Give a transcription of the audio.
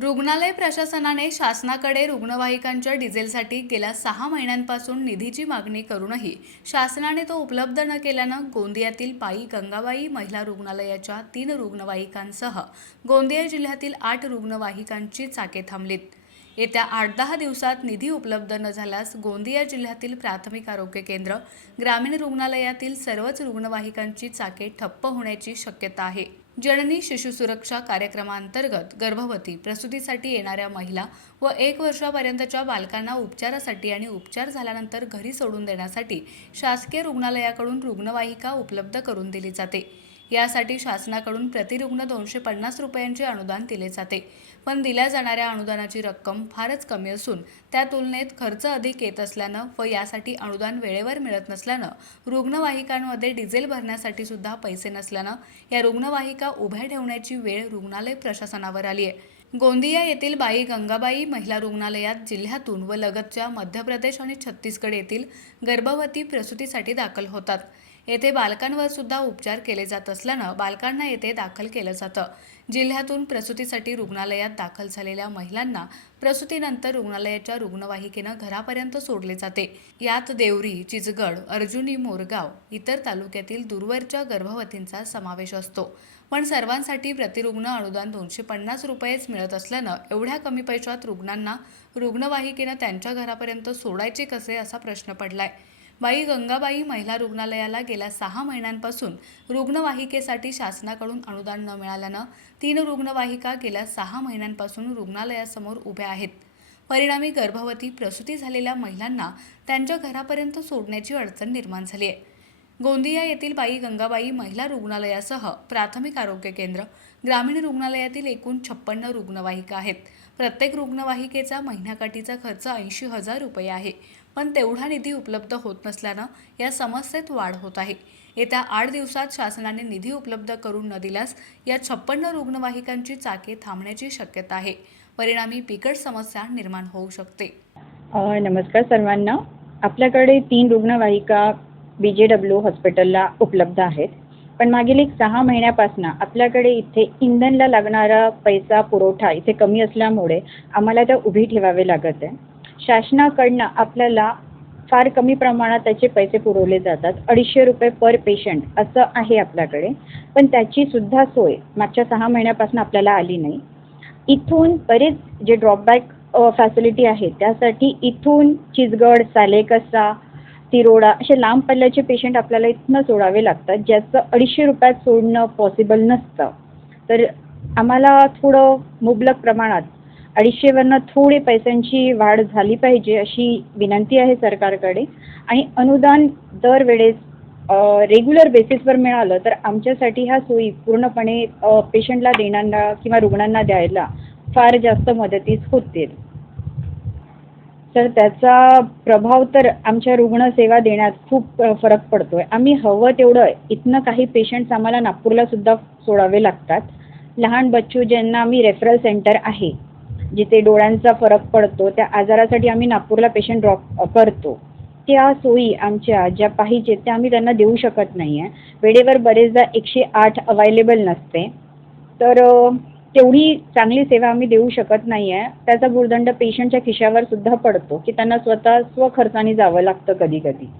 रुग्णालय प्रशासनाने शासनाकडे रुग्णवाहिकांच्या डिझेलसाठी गेल्या सहा महिन्यांपासून निधीची मागणी करूनही शासनाने तो उपलब्ध न केल्यानं गोंदियातील पायी गंगाबाई महिला रुग्णालयाच्या तीन रुग्णवाहिकांसह गोंदिया जिल्ह्यातील आठ रुग्णवाहिकांची चाके थांबलीत. येत्या आठ दहा दिवसात निधी उपलब्ध न झाल्यास गोंदिया जिल्ह्यातील प्राथमिक आरोग्य केंद्र ग्रामीण रुग्णालयातील सर्वच रुग्णवाहिकांची चाके ठप्प होण्याची शक्यता आहे. जननी शिशु सुरक्षा कार्यक्रमांतर्गत गर्भवती प्रसूतीसाठी येणाऱ्या महिला व एक वर्षापर्यंतच्या बालकांना उपचारासाठी आणि उपचार झाल्यानंतर घरी सोडून देण्यासाठी शासकीय रुग्णालयाकडून रुग्णवाहिका उपलब्ध करून दिली जाते. यासाठी शासनाकडून प्रतिरुग्ण दोनशे पन्नास रुपयांचे अनुदान दिले जाते. पण दिल्या जाणाऱ्या अनुदानाची रक्कम फारच कमी असून त्या तुलनेत खर्च अधिक येत असल्यानं व यासाठी अनुदान वेळेवर मिळत नसल्यानं रुग्णवाहिकांमध्ये डिझेल भरण्यासाठी सुद्धा पैसे नसल्यानं या रुग्णवाहिका उभ्या ठेवण्याची वेळ रुग्णालय प्रशासनावर आली आहे. गोंदिया येथील बाई गंगाबाई महिला रुग्णालयात जिल्ह्यातून व लगतच्या मध्य प्रदेश आणि छत्तीसगड येथील गर्भवती प्रसूतीसाठी दाखल होतात. येथे बालकांवर सुद्धा उपचार केले जात असल्यानं बालकांना येथे दाखल केलं जातं. जिल्ह्यातून प्रसूतीसाठी रुग्णालयात दाखल झालेल्या महिलांना प्रसूतीनंतर रुग्णालयाच्या रुग्णवाहिकेनं घरापर्यंत सोडले जाते. यात देवरी चिचगड अर्जुनी मोरगाव इतर तालुक्यातील दूरवरच्या गर्भवतींचा समावेश असतो. पण सर्वांसाठी प्रतिरुग्ण अनुदान दोनशे पन्नास रुपयेच मिळत असल्यानं एवढ्या कमी पैशात रुग्णांना रुग्णवाहिकेनं त्यांच्या घरापर्यंत सोडायचे कसे असा प्रश्न पडलाय. बाई गंगाबाई महिला रुग्णालयाला गेल्या सहा महिन्यांपासून रुग्णवाहिकेसाठी शासनाकडून अनुदान न मिळाल्यानं तीन रुग्णवाहिका गेल्या सहा महिन्यांपासून रुग्णालयासमोर उभ्या आहेत. परिणामी गर्भवती प्रसूती झालेल्या महिलांना त्यांच्या घरापर्यंत सोडण्याची अडचण निर्माण झाली आहे. गोंदिया येथील बाई गंगाबाई महिला रुग्णालयासह प्राथमिक आरोग्य केंद्र. ग्रामीण रुग्णालयातील एकूण छप्पन्न रुग्णवाहिका आहेत. प्रत्येक रुग्णवाहिकेचा महिन्याकाठीचा खर्च ऐंशी हजार रुपये आहे. पण तेवढा निधी उपलब्ध होत नसल्यानं या समस्येत वाढ होत आहे. येत्या आठ दिवसात शासनाने निधी उपलब्ध करून न दिल्यास या छप्पन्न रुग्णवाहिकांची चाके थांबण्याची शक्यता आहे. परिणामी बिकट समस्या निर्माण होऊ शकते. नमस्कार सर्वांना. आपल्याकडे तीन रुग्णवाहिका बी जे डब्ल्यू हॉस्पिटलला उपलब्ध आहेत. पण मागील एक सहा महिन्यापासून आपल्याकडे इथे इंधनला लागणारा पैसा पुरवठा इथे कमी असल्यामुळे आम्हाला त्या उभी ठेवावे लागत आहे. शासनाकडनं आपल्याला फार कमी प्रमाणात त्याचे पैसे पुरवले जातात. अडीचशे रुपये पर पेशंट असं आहे आपल्याकडे. पण त्याची सुद्धा सोय मागच्या सहा महिन्यापासून आपल्याला आली नाही. इथून बरेच जे ड्रॉपबॅक फॅसिलिटी आहे त्यासाठी इथून चिचगड सालेकसा तिरोडा असे लांब पल्ल्याचे पेशंट आपल्याला इथनं सोडावे लागतात ज्याचं अडीचशे रुपयात सोडणं पॉसिबल नसतं. तर आम्हाला थोडं मुबलक प्रमाणात अडीचशेवरनं थोडे पैशांची वाढ झाली पाहिजे अशी विनंती आहे सरकारकडे. आणि अनुदान दरवेळेस रेग्युलर बेसिसवर मिळालं तर आमच्यासाठी ह्या सोयी पूर्णपणे पेशंटला देणाऱ्या किंवा रुग्णांना द्यायला फार जास्त मदतीस होतील. तर त्याचा प्रभाव तर आमच्या रुग्णसेवा देण्यात खूप फरक पडतो आहे आम्ही हवं तेवढं इथनं काही पेशंट्स आम्हाला नागपूरला सुद्धा सोडावे लागतात. लहान बच्चू ज्यांना आम्ही रेफरल सेंटर आहे जिथे डोळ्यांचा फरक पडतो त्या आजारासाठी आम्ही नागपूरला पेशंट ड्रॉप करतो. त्या सोयी आमच्या ज्या पाहिजेत त्या आम्ही त्यांना देऊ शकत नाही आहे वेळेवर बरेचदा एकशे आठ अवायलेबल नसते. तर तेवढी चांगली सेवा आम्ही देऊ शकत नाही आहे त्याचा भुर्दंड पेशंटच्या खिशावर सुद्धा पडतो की त्यांना स्वतः स्वखर्चाने जावं लागतं कधी कधी.